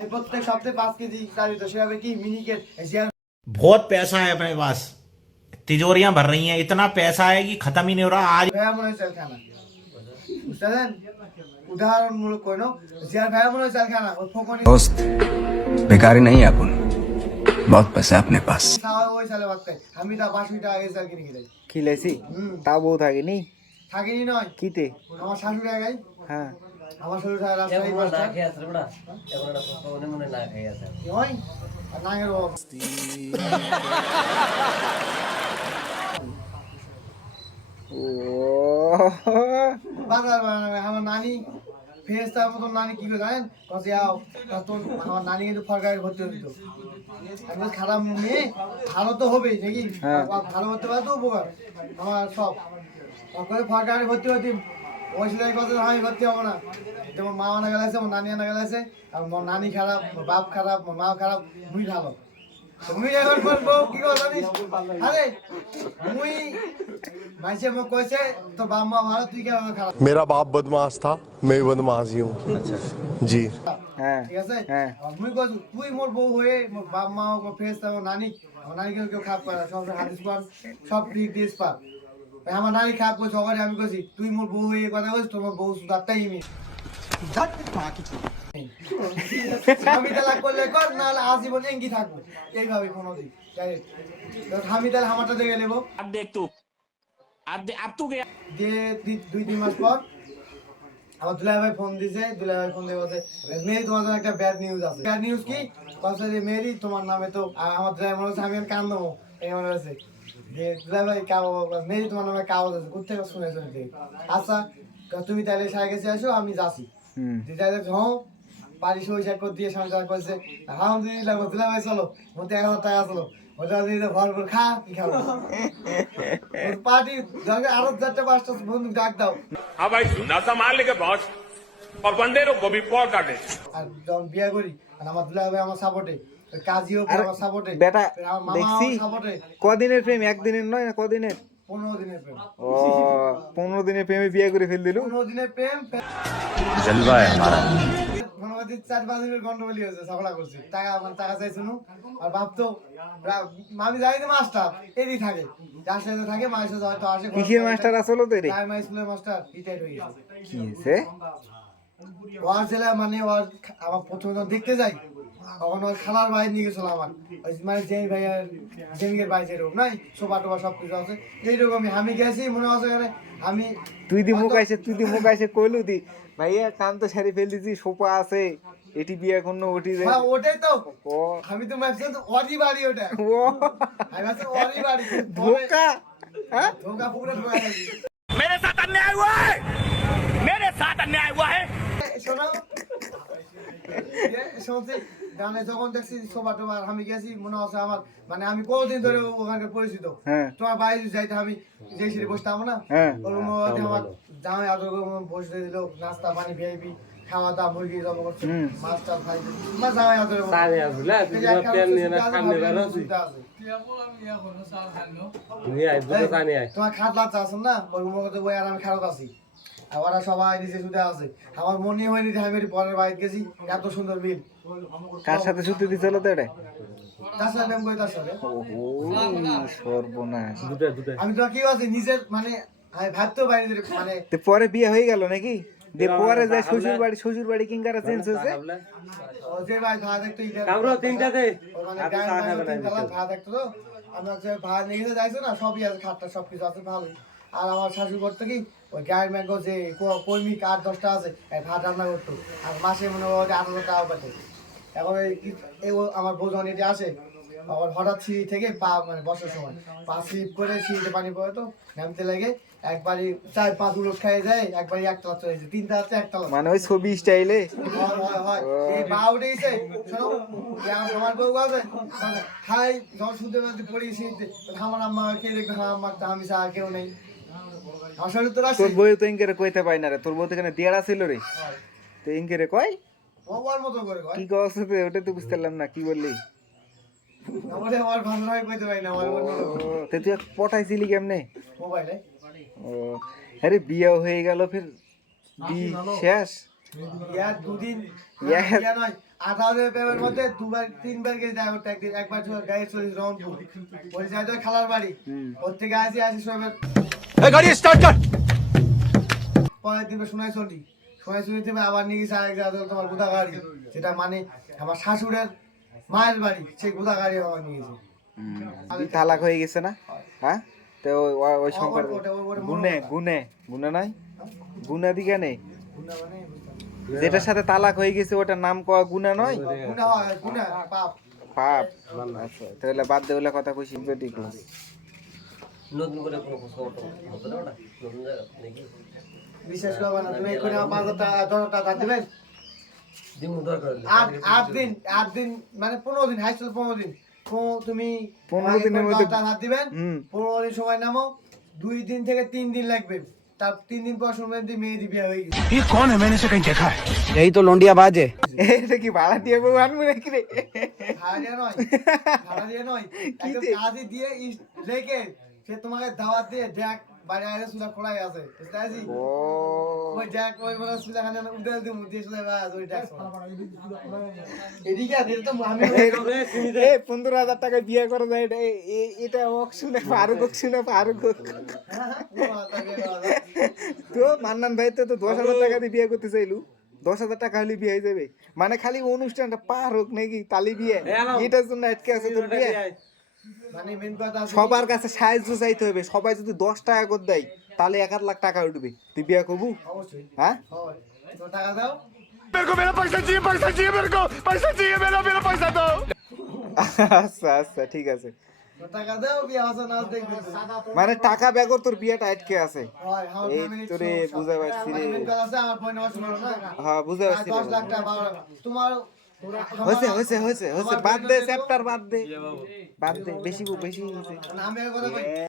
प्रत्येक सप्ताहे 5 केजी चाहिए तो सेवा की मिनी के बहुत पैसा है अपने पास, तिजोरियां भर रही हैं, इतना पैसा है कि खत्म ही नहीं हो रहा। आज भैया मने चल खाना বুঝছেন উদাহরণমূলক কোনো জিয়ার ভাইয়া মনে চাল খানা ও ফোকনি दोस्त बेकारी नहीं है अपन बहुत पैसा है अपने पास খাওয়া ওই সালে ভাত খাই আমি তা 5 মিনিট আগে চাল কিনে খেলাই খিলাইছি তা বউ থাকেনি থাকিনি নয় কিতে আমার শাশুড়ি আগে হ্যাঁ আমার শ্বশুর সাহেব রাস্তায় বসে খেয়ে আছে বড়া এখন একটা মনে মনে না খেয়ে আছে ওই আর না গেল ও বাজার বানাবে আমার নানি ফেরেস্তার মতো নানি কি করে জানেন কসে আও তো আমার নানি কিন্তু ফরকারে ভর্তি হতো আমি খারাপ মেয়ে ভালো তো হবেই নাকি ভালো হতে পারে তো উপকার আমার সব ওখানে ফরকারে ভর্তি হতি ওই সেলাই কথা আমি ভর্তি হবো না যেমন মা আনা গেছে আমার নানি আনা গেছে আর আমার নানি খারাপ আমার বাপ খারাপ আমার মা খারাপ মুই ভালো তুমি এখন বলবো কি কথা জানিস আরে মুই মাইসে মো কইছে তো বাপ মা ভালো তুই কেন খারাপ मेरा बाप बदमाश था मैं भी बदमाश ही हूँ जी হ্যাঁ ঠিক আছে হ্যাঁ মুই কইছি তুই মোর বউ হয়ে মোর বাপ মা ও ফেরেশতা আমার নানি কেউ খারাপ করে না, সব হাদিস কোরআন সব দিক দিয়ে পার আমার নানি খারাপ কইছে ওখানে আমি কইছি তুই মোর বউ হয়ে কথা কইছিস তোমার বউ সুদারটাই মি আমি তালাক করলে কর নাহলে আজীবন এঙ্গি থাকবো এইভাবে কোনো দিন আমি তাহলে আমারটা দেখে নেবো দিয়ে 2-3 মাস পর আমার দুলাই ভাই ফোন দিছে দুলাই ভাই ফোন দিয়ে বলছে মেরি তোমার জন্য একটা ব্যাড নিউজ আছে ব্যাড নিউজ কি বলছে যে মেরি তোমার নামে তো আমার দুলাই মনে হচ্ছে আমি আর কান দেবো এই মনে হচ্ছে যে দুলাই ভাই মেরি তোমার নামে কাগজ আছে কোথেকে শুনেছো আচ্ছা তুমি তাহলে সারা গেছে আসো আমি যাচ্ছি দিদা হ্যাঁ বাড়ি সই সাক করে দিয়ে সংসার করছে আলহামদুলিল্লাহ দুলাই ভাই চলো মধ্যে 1000 টাকা চলো ওটা দিয়ে ভরপুর খা কি খাবো পার্টি আরো 4-5টা বন্ধু ডাক দাও हाँ भाई नासा मार लेके पहुंच और बंदे को गोभी पॉल काटे আর যখন বিয়ে করি আর আমার দুলা ভাই আমার সাপোর্টে কাজীও আমার সাপোর্টে বেটা আমার মামা দেখছি আমার সাপোর্টে কদিনের প্রেম একদিনের নয় না কদিনের 15 দিনের প্রেম ও 15 দিনের প্রেমে বিয়ে করে ফেল দিলু 15 দিনের প্রেম जलवा है हमारा 15 দিন 4-5 দিনের গন্ডগোলি হয়েছে ঝগড়া করছি টাকা চাই শুনু আর বাপ তো আমি জানি তো মাস্টার এরই থাকে যার সাথে থাকে মায়ের সাথে হয়তো আসে কিসের মাস্টার আসলো তো রে প্রাইমারি স্কুলের মাস্টার রিটায়ার হয়ে গেছে কি হয়েছে ওর ছেলে মানে ওর আমার প্রথম যখন দেখতে যাই তখন ওর খালার ভাই নিয়ে গেছিল আমার মানে জেমি ভাইয়ের জেমিকের ভাই যেরকম নাই সোফা টোফা সব কিছু আছে এইরকমই আমি গেছি মনে আছে আমি তুই দি মুখ আইছে কইলু দি ভাইয়া কাম তো সারি ফেল দিছি সোফা আছে এটি বিয়ে করনো ওটি রে হ্যাঁ ওটাই তো ও আমি তো ভাবছি ওরই বাড়ি ওটা ও আমি ভাবছি ওরই বাড়ি ধোকা হ্যাঁ ধোকা পুরো ঢোকা গেছি मेरे साथ अन्याय हुआ है मेरे साथ अन्याय हुआ है শোনো শুনছি গানে যখন দেখছি সোফা টোফা আমি গেছি মনে আছে আমার মানে আমি কতদিন ধরে ওখানকার পরিচিত তোমার বাইরে যাইতে আমি যে সিঁড়ি বসতাম না ওর মধ্যে আমার জামাই আদর বসতে দিল নাস্তা পানি ভিআইপি খাওয়া দাওয়া মুরগি জব করছে মাছটা খাই আমার জামাই আদর তোমার খাটলা আছে না ওর মধ্যে বই আর আমি খারাপ আছি আর ওরা সবাই নিচে শুতে আছে আমার মনে হয়নি যে আমি পরের বাড়িতে গেছি এত সুন্দর মিল কার সাথে শুতে দিছিল তো এটা তার সাথে আমি কই তার সাথে ও সর্বনাশ আমি তো কি আছি নিজের মানে আমি ভাবতেও পারিনি যে মানে তে পরে বিয়ে হয়ে গেল নাকি দে পরে যায় শ্বশুর বাড়ি কিংকারা চেঞ্জ হয়েছে ও যে ভাই ভাড়া দেখতে কামরা তিনটাতে মানে ভাড়া দেখতো তো আমরা যে ভাড়া নিয়ে গেছে যাইছো না সবই আছে খাটটা সবকিছু আছে ভালোই আর আমার শাশুড়ি করতো কি ওই গায়ের ম্যাঙ্গো যে কর্মিক 8-10টা আছে ভাত রান্না করতো আর মাসে মনে হয় 8,000 টাকা পাঠে এখন এই আমার বউ যখন এটি আসে আবার হঠাৎ সিঁড়ি থেকে পা মানে বসার সময় পা স্লিপ করে সিঁড়িতে পানি পড়ে তো নামতে লাগে একবারই 4-5 উলট খেয়ে যায় একবারই একতলা চলে যায় 3 তলাতে একতলা মানে ওই ছবি স্টাইলে হয় এই বা উঠে গেছে শোনো আমার বউ আছে খাই যখন শুতে পারতে পড়ি সিঁড়িতে আমার আম্মা কে দেখবে আমার আমি ছাড়া কেউ নেই আমার শরীর তো তোর বউ তো ইনকে কইতে পাই না রে তোর বউ তো এখানে দেড়া ছিল রে তো ইনকে কয় ওর মতো করে কয় কি কস তো ওটা তো বুঝতে পারলাম না কি বললি আমারে আমার ভালো হয় কইতে পাই না আমার মতো তে তুই পটাইছিলি কেমনে মোবাইলে ও আরে বিয়ে হয়ে গেল ফির বি শেষ ইয়ার দুদিন ইয়ার ইয়া নয় 18,000 পেমেন্ট মধ্যে 3বার গেছে ড্রাইভার একদিন, একবার গাড়ি চলিস রংপুর ওই যাইতে খালার বাড়ি, ওর থেকে আসি সবের गाड़ी स्टार्ट कर পরের দিন সোনাইছড়ি থেকে আবার নিয়ে গেছে আরেক জায়গা তোমার গোদা গাড়ি, সেটা মানে আমার শাশুড়ের মায়ের বাড়ি, সেই গোদা গাড়ি আমার নিয়ে গেছে। তালাক হয়ে গেছে না? হ্যাঁ, তো ওই শঙ্কর ওটা গুনে নাই, গুনা দিকে নেই, যেটার সাথে তালাক হয়ে গেছে ওটার নাম কয়া গুনা নয়, গুনা পাপ। পাপ। আচ্ছা তাহলে বাদ দে ওগুলা কথা কইছি তো ঠিক আছে। নতুন করে কোনো খোঁজ খবর হতো না ওটা নতুন জায়গা নাকি বিশ্বাস করবে না তুমি, এক্ষুনি আমার 5,000 টাকা 10,000 টাকা দিবেন। দিন দরকার হলে 8 দিন মানে 15 দিন, হাইস্ট 15 দিন। তুমি 15 দিনের মধ্যে হাত দিবেন, 15 দিন সময় নামো, 2 দিন থেকে 3 দিন লাগবে। তার 3 দিন পর শুনবেন যে মেয়ের বিয়ে হয়ে গেছে। ये कौन है मैंने इसे कहीं देखा है यही तो लोंडिया बाज है। এটা কি ভাড়া দিয়ে বউ আনবো নাকি রে? ভাড়া দিয়ে নয়, একদম কাজে দিয়ে রেখে সে তোমাকে দাওয়াত দিয়ে দেখ বাইরে আইলে সুলা খোলাই আছে, বুঝতে পারছিস? ও ওই দেখ ওই বড় সুলা খানে উঠে দিই মুদি সুলা বাস ওই দেখ এদিকে আছে তো আমি এই 15,000 টাকা বিয়ে করে যায় এটা এটা ওক শুনে ফারুক শুনে ফারুক তো মান্নান ভাই তো 10,000 টাকা দিয়ে বিয়ে করতে চাইলু, 10,000 টাকা হলে বিয়ে হয়ে যাবে মানে খালি অনুষ্ঠানটা পার হোক নাকি তালি বিয়ে, এটার জন্য আটকে আছে তোর বিয়ে। মানে মেন কথা সবার কাছে সাহায্য চাইতে হবে, সবাই যদি 10 টাকা করে দেয় তাহলে 1 লাখ টাকা উঠবে, তুই বিয়ে করবু? অবশ্যই হ্যাঁ হয় তো টাকা দাও। मेरे को मेरा पैसा चाहिए मेरे को पैसा चाहिए मेरा पैसा दो আচ্ছা আচ্ছা ঠিক আছে, তো টাকা দাও, বিয়ে আছে না দেখবে। মানে টাকা বেগর তোর বিয়েটা আটকে আছে। হয় হাউ এই ফ্যামিলি তোরে বুঝা পারছি রে, মেন কথা আছে আমার বোন আমার শুনো না, হ্যাঁ বুঝা পারছি 10 লাখ টাকা 12 লাখ তোমার হয়েছে বাদ দে চ্যাপ্টার বাদ দে বেশি হয়েছে। আমি কথা কই